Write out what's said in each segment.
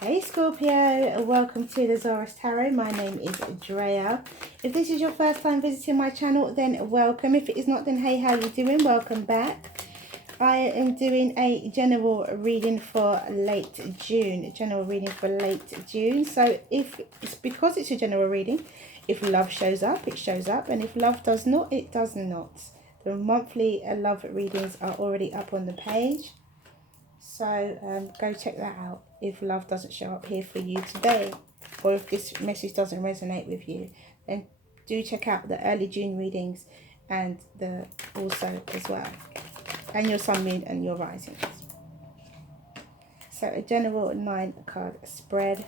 Hey Scorpio, welcome to the Zarious Tarot. My name is Drea. If this is your first time visiting my channel, then welcome. If it is not, then hey, how you doing? Welcome back. I am doing a general reading for late June. So if it's because it's a general reading, if love shows up, it shows up, and if love does not, it does not. The monthly love readings are already up on the page. So go check that out if love doesn't show up here for you today, or if this message doesn't resonate with you, then do check out the early June readings and the also as well, and your sun, moon and your risings. So a general 9 card spread.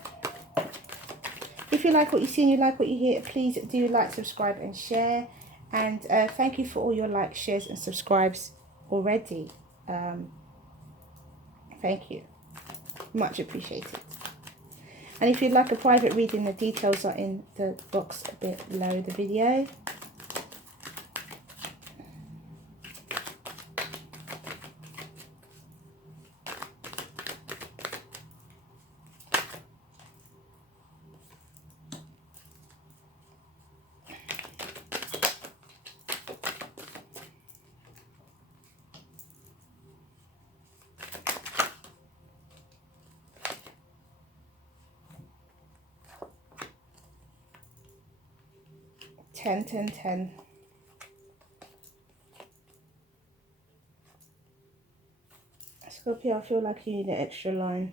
If you like what you see and you like what you hear, please do like, subscribe and share, and thank you for all your likes, shares and subscribes already. Thank you. Much appreciated. And if you'd like a private reading, the details are in the box below the video. Ten. Scorpio, I feel like you need an extra line.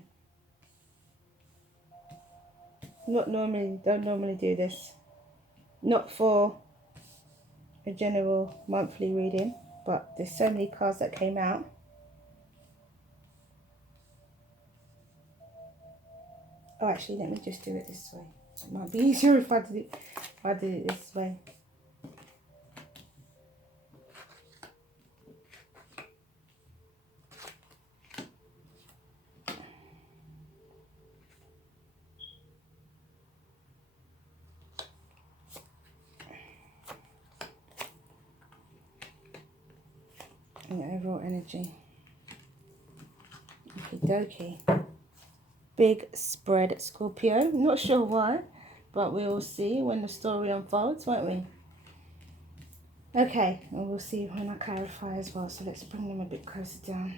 Don't normally do this. Not for a general monthly reading, but there's so many cards that came out. Oh, actually, let me just do it this way. It might be easier if I did it this way. And the overall energy. Okie dokie. Big spread, Scorpio. Not sure why, but we'll see when the story unfolds, won't we? Okay, and we'll see when I clarify as well. So let's bring them a bit closer down.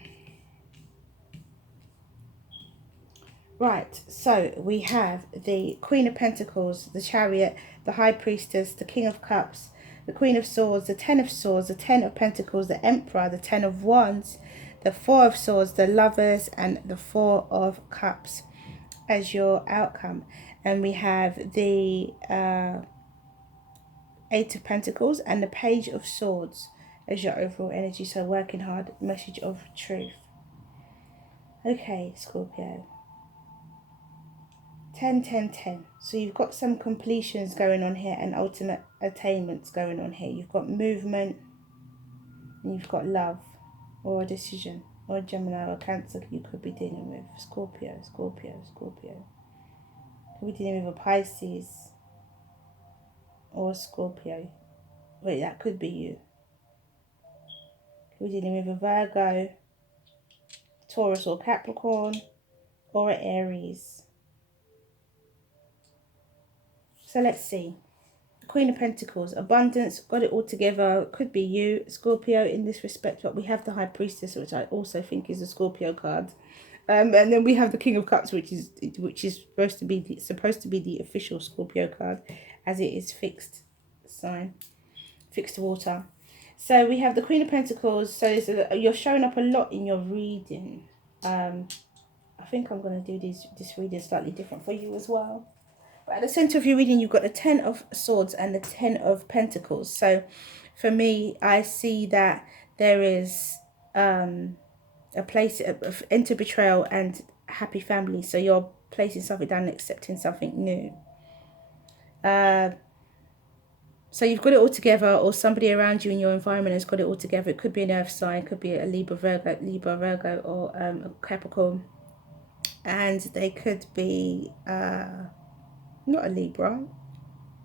Right, so we have the Queen of Pentacles, the Chariot, the High Priestess, the King of Cups, the Queen of Swords, the Ten of Swords, the Ten of Pentacles, the Emperor, the Ten of Wands, the Four of Swords, the Lovers, and the Four of Cups as your outcome. And we have the Eight of Pentacles and the Page of Swords as your overall energy. So working hard, message of truth. Okay, Scorpio. 10. So you've got some completions going on here and ultimate attainments going on here. You've got movement and you've got love or a decision or a Gemini or a Cancer you could be dealing with. Scorpio. Could be dealing with a Pisces or a Scorpio. Wait, that could be you. Could be dealing with a Virgo, Taurus or Capricorn, or an Aries. So let's see. Queen of Pentacles, abundance, got it all together. Could be you, Scorpio, in this respect. But we have the High Priestess, which I also think is a Scorpio card. And then we have the King of Cups, which is supposed to be the official Scorpio card, as it is fixed sign, fixed water. So we have the Queen of Pentacles. So you're showing up a lot in your reading. I think I'm going to do this reading slightly different for you as well. But at the centre of your reading, you've got the Ten of Swords and the Ten of Pentacles. So for me, I see that there is a place of enter betrayal and happy family. So you're placing something down and accepting something new. So you've got it all together, or somebody around you in your environment has got it all together. It could be an earth sign, could be a Libra, Virgo, or a Capricorn. And they could be... not a Libra,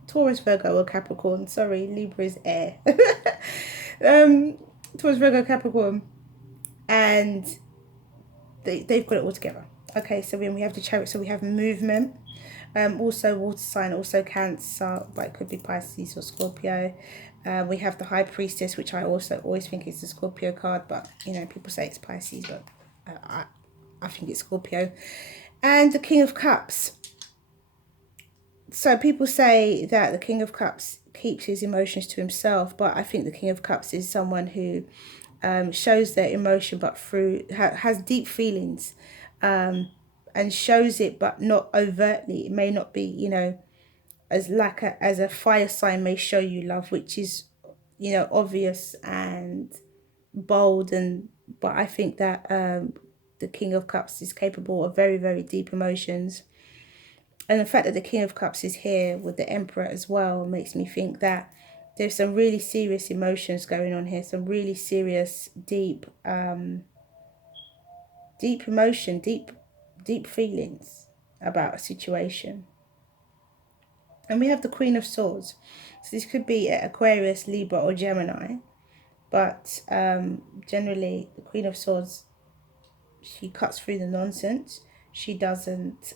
Taurus, Virgo or Capricorn. Sorry, Libra is air. Taurus, Virgo, Capricorn. And they've got it all together. Okay, so when we have the Chariot, so we have movement. Also water sign, also Cancer, but it could be Pisces or Scorpio. We have the High Priestess, which I also always think is the Scorpio card, but you know, people say it's Pisces, but I think it's Scorpio. And the King of Cups. So people say that the King of Cups keeps his emotions to himself, but I think the King of Cups is someone who shows their emotion, but through has deep feelings, and shows it, but not overtly. It may not be, you know, as like as a fire sign may show you love, which is, you know, obvious and bold, and but I think that the King of Cups is capable of very, very deep emotions. And the fact that the King of Cups is here with the Emperor as well makes me think that there's some really serious emotions going on here, some really serious, deep, deep emotion, deep feelings about a situation. And we have the Queen of Swords. So this could be Aquarius, Libra, or Gemini. But generally, the Queen of Swords, she cuts through the nonsense. She doesn't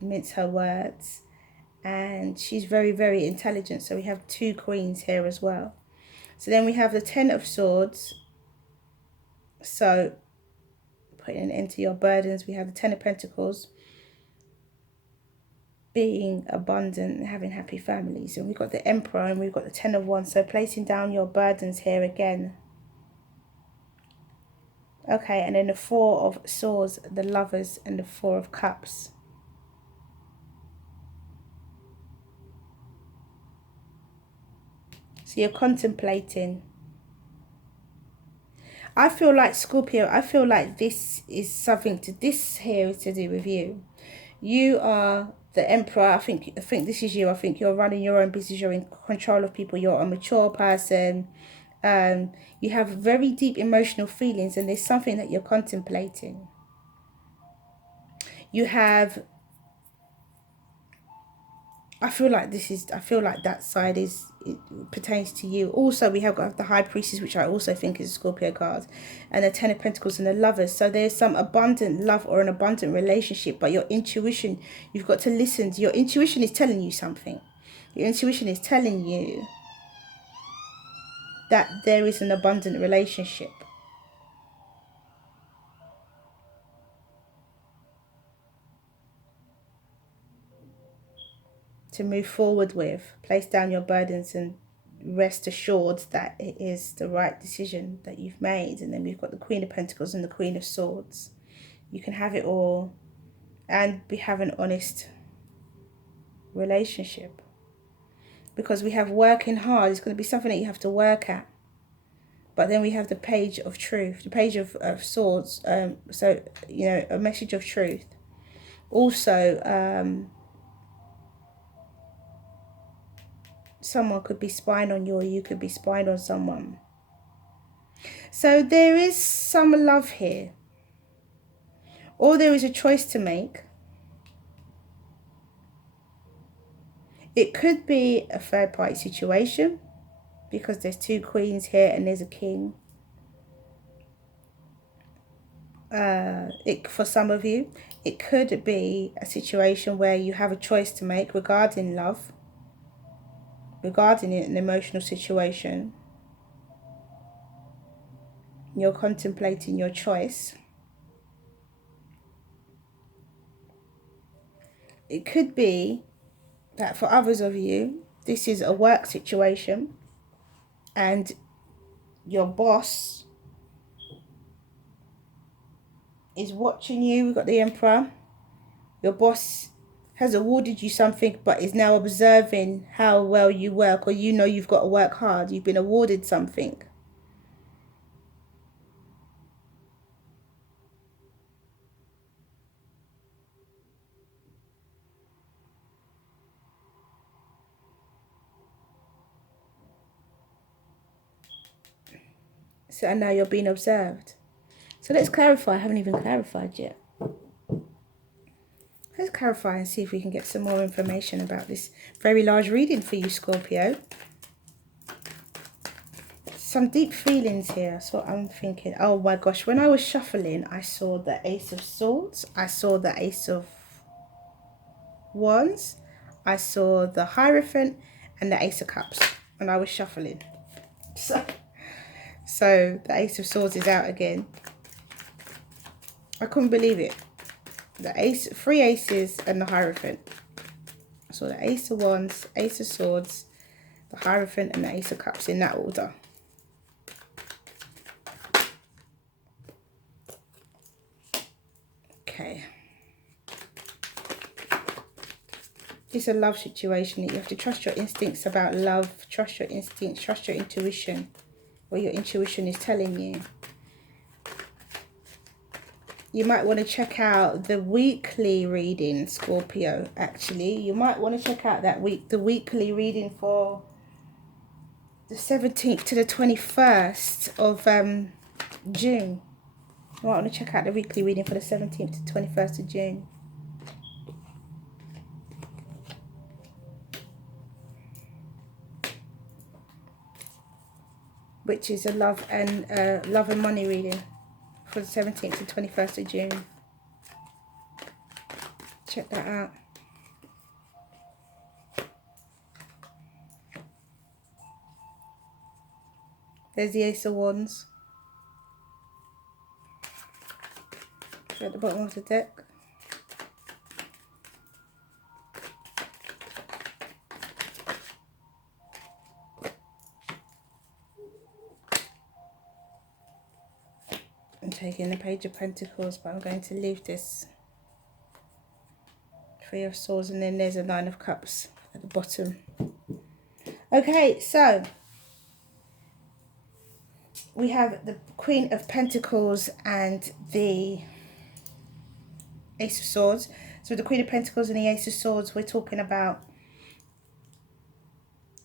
mince her words. And she's very, very intelligent. So we have two queens here as well. So then we have the Ten of Swords. So putting an end to your burdens. We have the Ten of Pentacles, being abundant and having happy families. And we've got the Emperor and we've got the Ten of Wands. So placing down your burdens here again. Okay, and then the Four of Swords, the Lovers, and the Four of Cups. So you're contemplating. I feel like Scorpio, I feel like this is something to, this here is to do with you. You are the Emperor. I think this is you. I think you're running your own business. You're in control of people. You're a mature person. You have very deep emotional feelings, and there's something that you're contemplating. You have, I feel like that side is, it pertains to you. Also, we have got the High Priestess, which I also think is a Scorpio card, and the Ten of Pentacles and the Lovers. So there's some abundant love or an abundant relationship, but your intuition, you've got to listen to your intuition. Is telling you something. Your intuition is telling you that there is an abundant relationship to move forward with. Place down your burdens and rest assured that it is the right decision that you've made. And then we've got the Queen of Pentacles and the Queen of Swords. You can have it all and have an honest relationship, because we have working hard. It's going to be something that you have to work at. But then we have the Page of Truth, the Page of Swords. So, you know, a message of truth. Also, someone could be spying on you, or you could be spying on someone. So there is some love here, or there is a choice to make. It could be a third party situation, because there's two queens here and there's a king. For some of you, it could be a situation where you have a choice to make regarding love, regarding an emotional situation. You're contemplating your choice. It could be that for others of you, this is a work situation and your boss is watching you. We've got the Emperor. Your boss has awarded you something, but is now observing how well you work, or you know you've got to work hard. You've been awarded something. So and now you're being observed. So let's clarify. I haven't even clarified yet. Let's clarify and see if we can get some more information about this very large reading for you, Scorpio. some deep feelings here. That's what I'm thinking. Oh my gosh, when I was shuffling, I saw the Ace of Swords, I saw the Ace of Wands, I saw the Hierophant, and the Ace of Cups when I was shuffling. So the Ace of Swords is out again. I couldn't believe it. The ace, 3 aces, and the Hierophant. So the Ace of Wands, Ace of Swords, the Hierophant, and the Ace of Cups in that order. Okay. It's a love situation. You have to trust your instincts about love. Trust your instincts. Trust your intuition. What your intuition is telling you. You might want to check out the weekly reading, Scorpio, actually. You might want to check out the weekly reading for the 17th to the 21st of June. You might want to check out the weekly reading for the 17th to 21st of June. Which is a love and money reading for the 17th to 21st of June. Check that out. There's the Ace of Wands at the bottom of the deck. I'm taking the Page of Pentacles, but I'm going to leave this 3 of Swords, and then there's a 9 of Cups at the bottom. Okay, so we have the Queen of Pentacles and the Ace of Swords. So the Queen of Pentacles and the Ace of Swords, we're talking about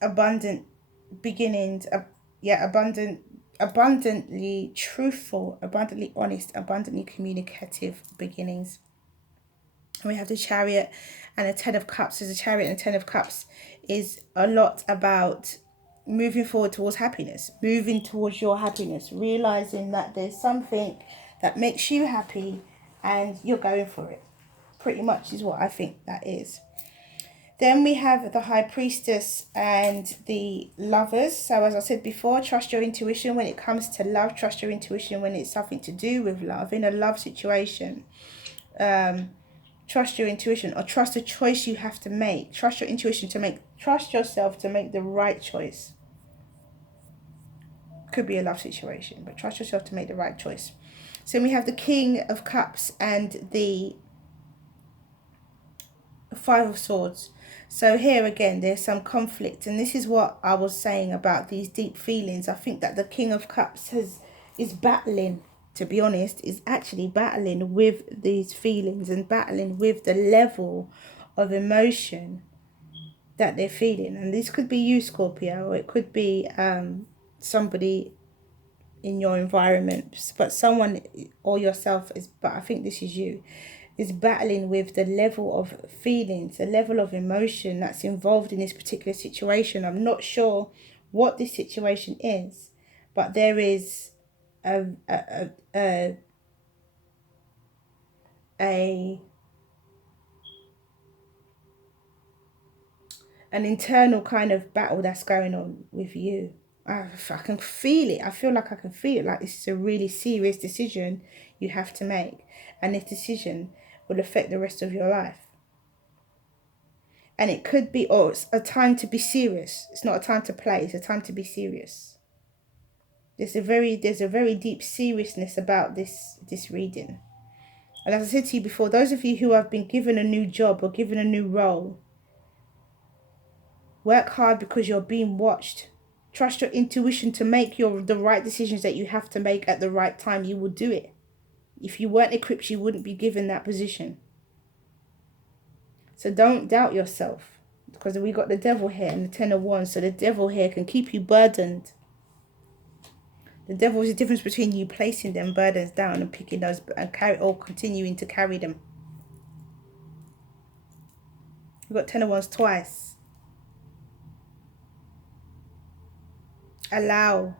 abundant beginnings, abundantly truthful, abundantly honest, abundantly communicative beginnings. And we have the Chariot and the 10 of Cups. As a Chariot and 10 of Cups is a lot about moving forward towards happiness, moving towards your happiness, realizing that there's something that makes you happy and you're going for it. Pretty much is what I think that is. Then we have the High Priestess and the Lovers. So as I said before, trust your intuition when it comes to love. Trust your intuition when it's something to do with love. In a love situation, trust your intuition, or trust the choice you have to make. Trust your intuition to make, trust yourself to make the right choice. Could be a love situation, but trust yourself to make the right choice. So we have the King of Cups and the 5 of Swords. So here again, there's some conflict, and this is what I was saying about these deep feelings. I think that the King of Cups is battling, to be honest, is actually battling with these feelings and battling with the level of emotion that they're feeling. And this could be you, Scorpio, or it could be somebody in your environment, but someone or yourself is, but I think this is you, is battling with the level of feelings, the level of emotion that's involved in this particular situation. I'm not sure what this situation is, but there is an internal kind of battle that's going on with you. I can feel it. I feel like I can feel it. Like this is a really serious decision you have to make. And this decision will affect the rest of your life. And it could be, oh, it's a time to be serious. It's not a time to play. It's a time to be serious. There's a very deep seriousness about this reading. And as I said to you before, those of you who have been given a new job or given a new role, work hard because you're being watched. Trust your intuition to make the right decisions that you have to make at the right time. You will do it. If you weren't equipped, you wouldn't be given that position. So don't doubt yourself, because we got the Devil here and the 10 of Wands. So the Devil here can keep you burdened. The Devil is the difference between you placing them burdens down and picking those and continuing to carry them. We've got 10 of Wands twice. Allow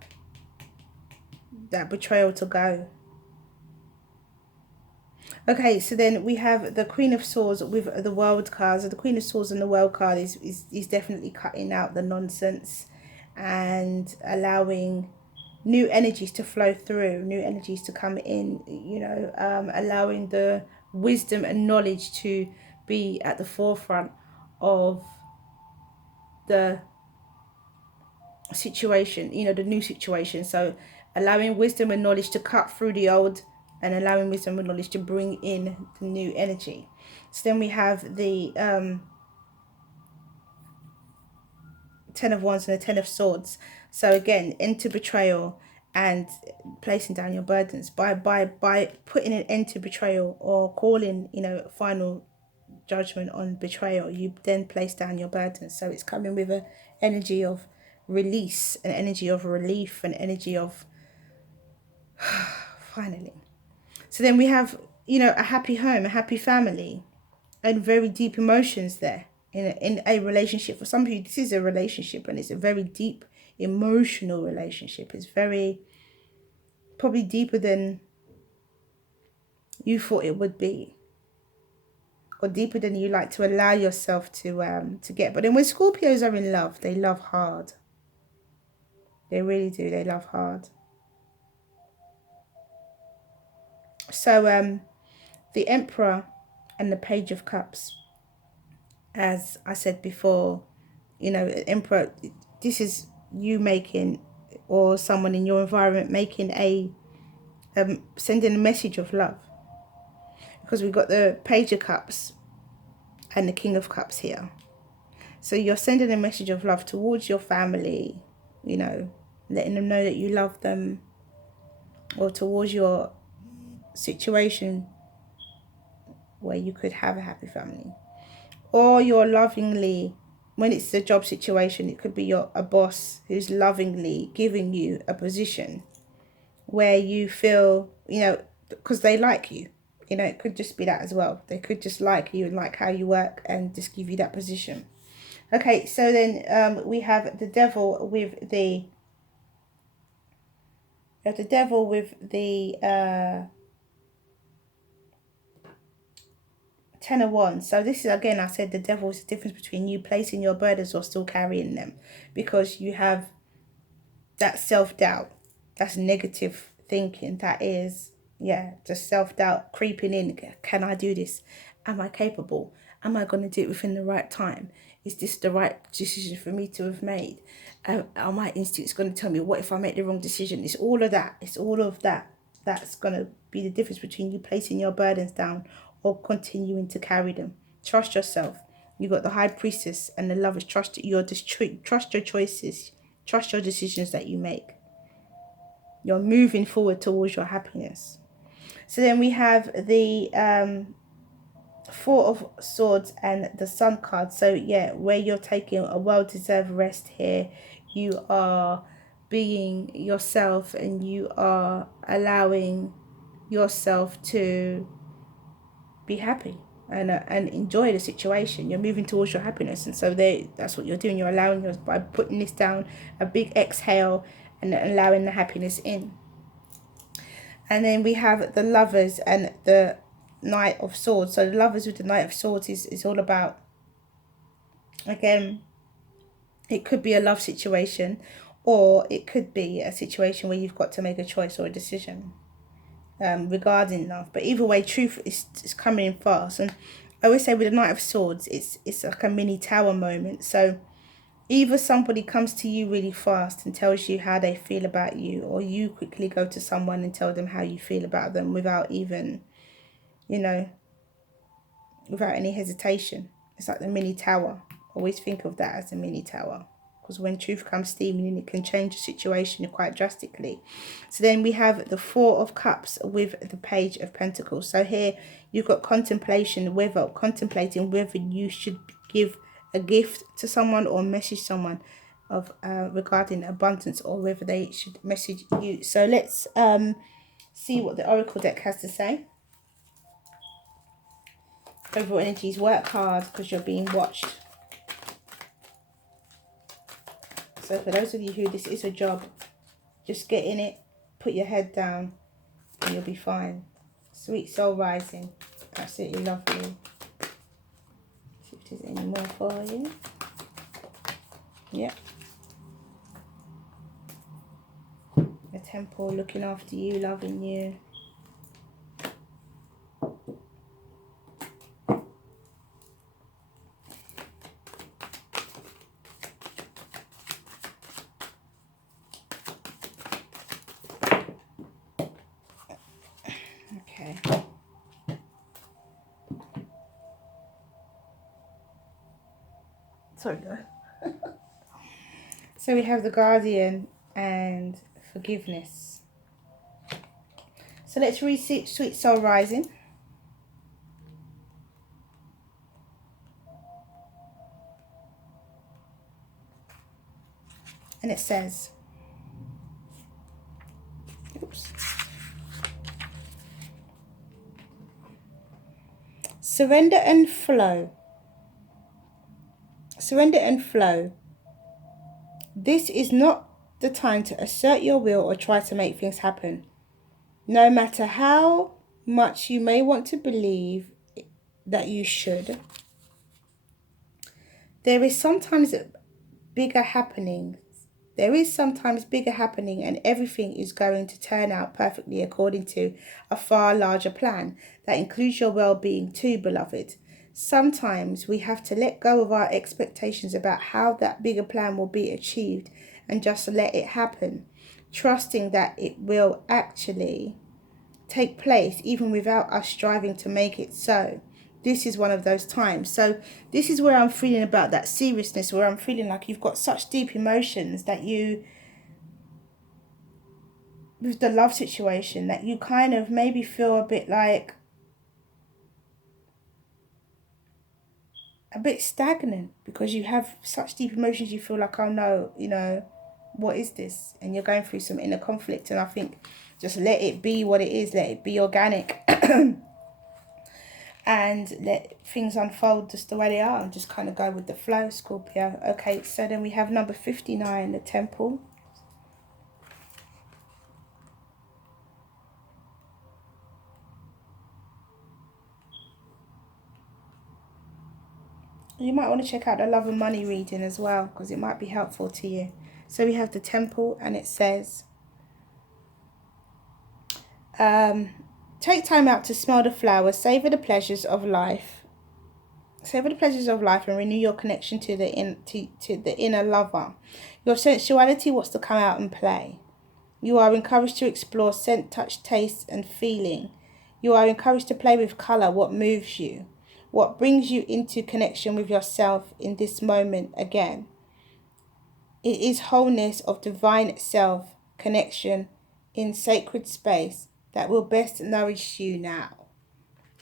that betrayal to go. Okay, so then we have the Queen of Swords with the World card. So the Queen of Swords and the World card is definitely cutting out the nonsense and allowing new energies to flow through, new energies to come in, you know, allowing the wisdom and knowledge to be at the forefront of the situation, you know, the new situation. So allowing wisdom and knowledge to cut through the old and allowing wisdom and knowledge to bring in the new energy. So then we have the Ten of Wands and the Ten of Swords. So again, into betrayal and placing down your burdens by putting an end to betrayal or calling, you know, final judgment on betrayal. You then place down your burdens. So it's coming with an energy of release, an energy of relief, an energy of finally. So then we have, you know, a happy home, a happy family, and very deep emotions there in a relationship. For some people, this is a relationship, and it's a very deep emotional relationship. It's very, probably deeper than you thought it would be, or deeper than you like to allow yourself to get. But then when Scorpios are in love, they love hard. They really do. They love hard. So the Emperor and the Page of Cups, as I said before, you know, Emperor, this is you making, or someone in your environment making a sending a message of love, because we've got the Page of Cups and the King of Cups here. So you're sending a message of love towards your family, you know, letting them know that you love them, or towards your situation where you could have a happy family. Or you're lovingly, when it's a job situation, it could be a boss who's lovingly giving you a position where you feel, you know, because they like you. You know, it could just be that as well. They could just like you and like how you work and just give you that position. Okay, so then we have the Devil with the Ten of Wands. So this is, again, I said the Devil is the difference between you placing your burdens or still carrying them, because you have that self-doubt. That's negative thinking. That is, yeah, just self-doubt creeping in. Can I do this? Am I capable? Am I going to do it within the right time? Is this the right decision for me to have made? Are my instincts going to tell me, what if I make the wrong decision? It's all of that. It's all of that. That's going to be the difference between you placing your burdens down or continuing to carry them. Trust yourself. You got the High Priestess and the Lovers. Trust your choices. Trust your decisions that you make. You're moving forward towards your happiness. So then we have the Four of Swords and the Sun card. So yeah, where you're taking a well-deserved rest here. You are being yourself and you are allowing yourself to be happy and enjoy the situation. You're moving towards your happiness, and so that's what you're doing. You're allowing yours by putting this down, a big exhale, and allowing the happiness in. And then we have the Lovers and the Knight of Swords. So the Lovers with the Knight of Swords is all about, again, it could be a love situation, or it could be a situation where you've got to make a choice or a decision regarding love. But either way, truth is coming in fast. And I always say with the Knight of Swords, it's like a mini tower moment. So either somebody comes to you really fast and tells you how they feel about you, or you quickly go to someone and tell them how you feel about them without even, you know, without any hesitation. It's like the mini tower. Always think of that as a mini tower, because when truth comes steaming in, it can change the situation quite drastically. So then we have the Four of Cups with the Page of Pentacles. So here you've got contemplating whether you should give a gift to someone or message someone of regarding abundance, or whether they should message you. So let's see what the Oracle deck has to say. Overall energies: work hard because you're being watched. So for those of you who this is a job, just get in it, put your head down and you'll be fine. Sweet soul rising. Absolutely lovely. See if there's any more for you. Yep. The temple looking after you, loving you. Okay. Sorry, guys. So we have the Guardian and forgiveness. So let's read Sweet Soul Rising. And it says, oops. Surrender and flow. Surrender and flow. This is not the time to assert your will or try to make things happen. No matter how much you may want to believe that you should, there is sometimes bigger happening. There is sometimes bigger happening, and everything is going to turn out perfectly according to a far larger plan that includes your well-being too, beloved. Sometimes we have to let go of our expectations about how that bigger plan will be achieved and just let it happen, trusting that it will actually take place even without us striving to make it so. This is one of those times. So this is where I'm feeling about that seriousness, where I'm feeling like you've got such deep emotions that you, with the love situation, that you kind of maybe feel a bit like, a bit stagnant because you have such deep emotions. You feel like, oh no, you know, what is this? And you're going through some inner conflict. And I think just let it be what it is. Let it be organic. And let things unfold just the way they are and just kind of go with the flow, Scorpio. Okay, so then we have number 59, the temple. You might want to check out the love and money reading as well, because it might be helpful to you. So we have the temple, and it says, take time out to smell the flowers, savor the pleasures of life. Savor the pleasures of life and renew your connection to the inner lover. Your sensuality wants to come out and play. You are encouraged to explore scent, touch, taste, and feeling. You are encouraged to play with colour, what moves you, what brings you into connection with yourself in this moment again. It is wholeness of divine self connection in sacred space that will best nourish you now.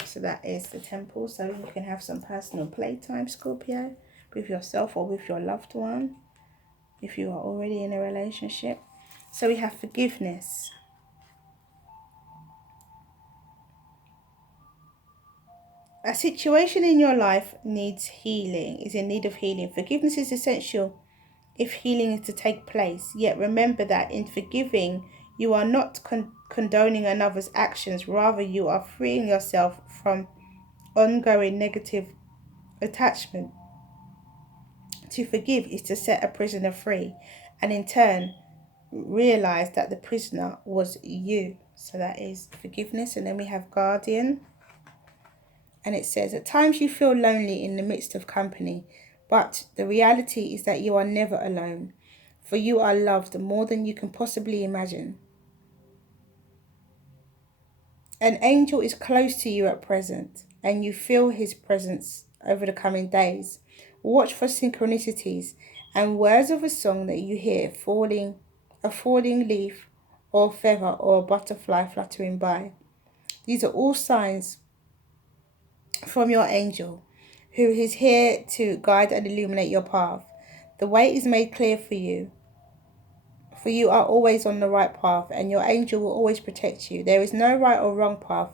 So that is the temple. So you can have some personal playtime, Scorpio, with yourself or with your loved one, if you are already in a relationship. So we have forgiveness. A situation in your life needs healing, is in need of healing. Forgiveness is essential if healing is to take place. Yet remember that in forgiving, you are not condoning another's actions. Rather, you are freeing yourself from ongoing negative attachment. To forgive is to set a prisoner free, and in turn realize that the prisoner was you. So that is forgiveness. And then we have guardian, and it says, at times you feel lonely in the midst of company, but the reality is that you are never alone, for you are loved more than you can possibly imagine. An angel is close to you at present, and you feel his presence over the coming days. Watch for synchronicities and words of a song that you hear, a falling leaf or feather or a butterfly fluttering by. These are all signs from your angel, who is here to guide and illuminate your path. The way is made clear for you, for you are always on the right path, and your angel will always protect you. There is no right or wrong path,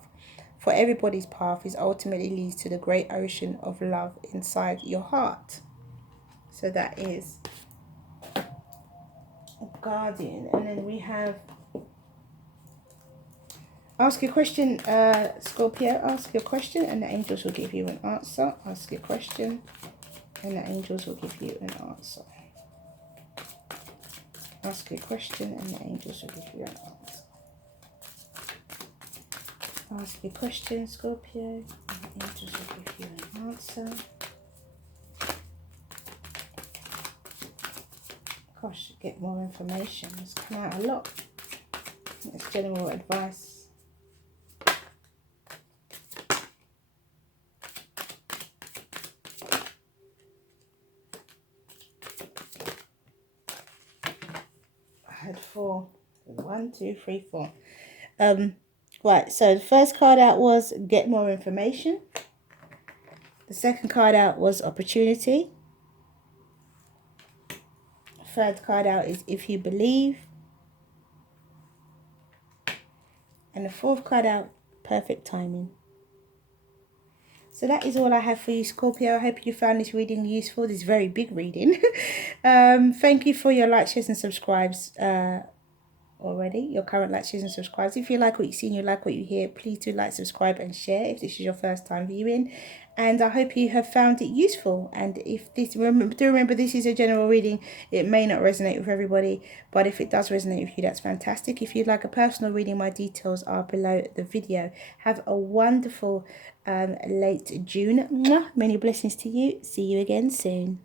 for everybody's path is ultimately leads to the great ocean of love inside your heart. So that is guardian. And then we have Ask your question, Scorpio. Ask your question and the angels will give you an answer. Ask your question and the angels will give you an answer. Ask your question and the angels will give you an answer. Ask your question, Scorpio, and the angels will give you an answer. Gosh, get more information. It's come out a lot. It's general advice. I had 4. 1, 2, 3, 4. Right, so the first card out was get more information. The second card out was opportunity. The third card out is if you believe. And the fourth card out, perfect timing. So that is all I have for you, Scorpio. I hope you found this reading useful. This very big reading. Thank you for your likes, shares and subscribes already. Your current likes, shares and subscribes. If you like what you see and you like what you hear, please do like, subscribe and share if this is your first time viewing. And I hope you have found it useful. And if this, remember this is a general reading. It may not resonate with everybody, but if it does resonate with you, that's fantastic. If you'd like a personal reading, my details are below the video. Have a wonderful late June. Mwah. Many blessings to you. See you again soon.